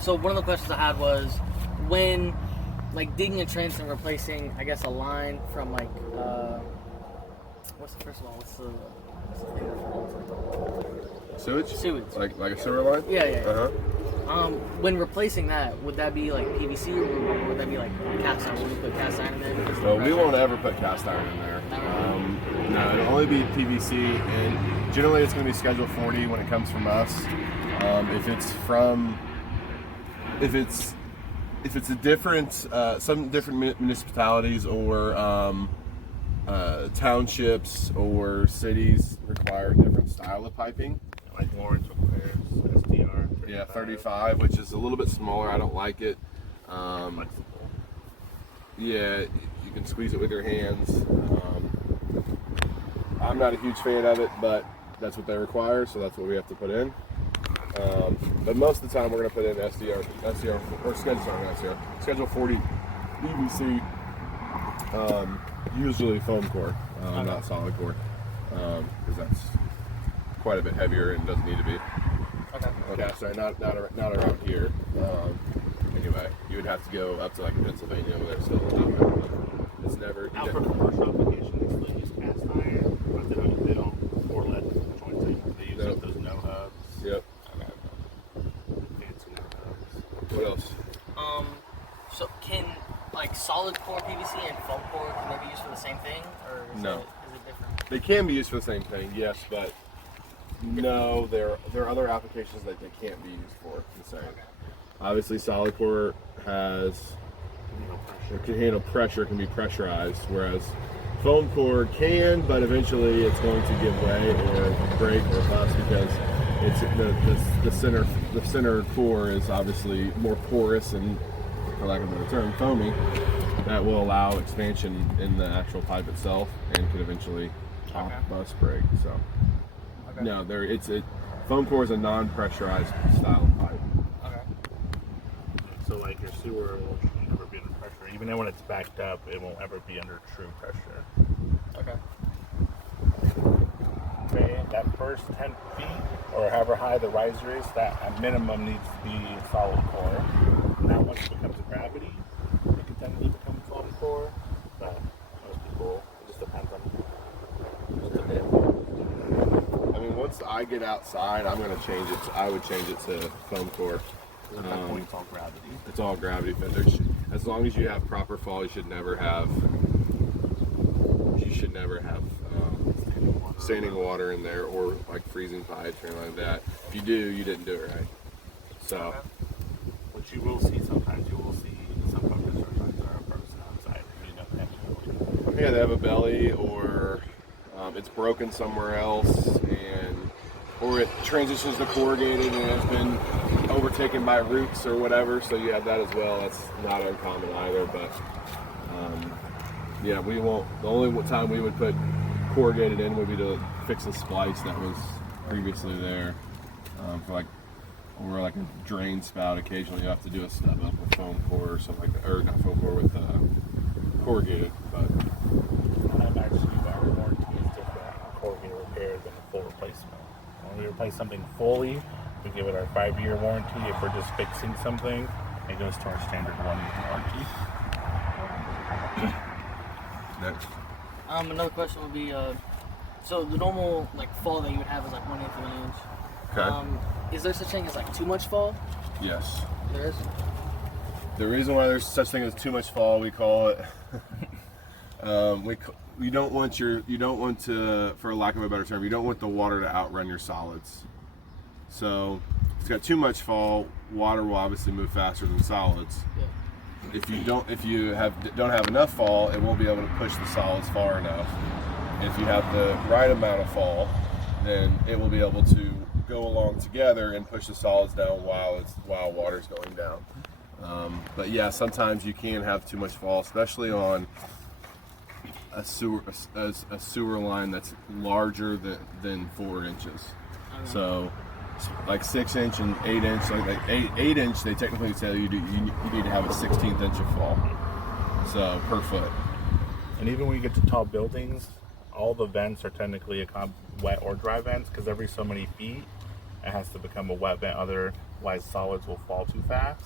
So one of the questions I had was when, like, digging a trench and replacing, I guess, a line from like, what's the thing that's Sewage? Sewage. Like a sewer line? Yeah. When replacing that, would that be like PVC or would that be like cast iron? Would we put cast iron in there? No, we won't ever put cast iron in there. No, it'll only be PVC, and generally it's going to be Schedule 40 when it comes from us. If it's a different, some different municipalities or townships or cities require a different style of piping. Like Lawrence requires SDR. 35. Yeah, 35, which is a little bit smaller. I don't like it. Flexible. Yeah, you can squeeze it with your hands. I'm not a huge fan of it, but that's what they require, so that's what we have to put in. But most of the time, we're going to put in SDR or Schedule 40 PVC. Usually foam core, not solid core, because that's quite a bit heavier and doesn't need to be. Okay, sorry, not around here. Anyway, you would have to go up to like Pennsylvania over there. So it's never. Now for commercial applications, they use cast iron, but they don't pour lead jointing. They use like those no hubs. Yep. Fancy no hubs. What else? So can like solid core PVC and foam core, can they be used for the same thing, or is No. it different? They can be used for the same thing, yes, but no, there are other applications that they can't be used for the same. Okay. Obviously, solid core can handle pressure, can be pressurized, whereas foam core can, but eventually it's going to give way or break or bust because it's the center core is obviously more porous and, for lack of a better term, foamy. That will allow expansion in the actual pipe itself and could eventually pop, bust, break. So no, foam core is a non-pressurized style of pipe. Okay. So like your sewer will never be under pressure. Even when it's backed up, it won't ever be under true pressure. Okay. Okay, that first 10 feet or however high the riser is, that at minimum needs to be solid core. Now once it becomes a gravity, it can technically become solid core, but most people, it just depends on what they do. I mean, once I get outside, I'm going to change it. I would change it to foam core. At that point, it's all gravity. It's all gravity fed. As long as you have proper fall, you should never have standing water in there or like freezing pipes or anything like that. If you do, you didn't do it right. So, what you will see sometimes, some pumpers are frozen outside. Yeah, they have a belly or it's broken somewhere else, or it transitions to corrugated and it's been overtaken by roots or whatever. So you have that as well. That's not uncommon either. But yeah, we won't. The only time we would put corrugated in would be to fix a splice that was previously there for like a drain spout. Occasionally you have to do a stub up with foam core or something like that, or not foam core, with corrugated. But I'm actually, our warranty is different on corrugated repair than a full replacement. When we replace something fully, we give it our 5-year warranty. If we're just fixing something, it goes to our standard 1-year warranty. next. Another question would be, so the normal like fall that you would have is like 1/8 of an inch. Okay. Is there such thing as like too much fall? Yes. There is. The reason why there's such thing as too much fall, we call it. You don't want to, for lack of a better term, you don't want the water to outrun your solids. So if it's got too much fall, water will obviously move faster than solids. Yeah. If you don't have enough fall, it won't be able to push the solids far enough. If you have the right amount of fall, then it will be able to go along together and push the solids down while water's going down. But yeah, sometimes you can have too much fall, especially on a sewer line that's larger than 4 inches. So like 6 inch and 8 inch, like 8 inch, they technically tell you need to have a 16th inch of fall, so per foot. And even when you get to tall buildings, all the vents are technically wet or dry vents, because every so many feet It has to become a wet vent, otherwise solids will fall too fast.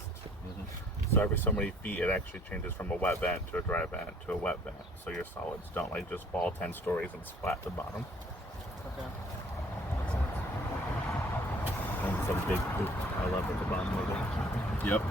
So every so many feet, it actually changes from a wet vent to a dry vent to a wet vent. So your solids don't like just fall 10 stories and splat to the bottom. Okay. Makes sense. And some big poop I love at the bottom of it. Yep.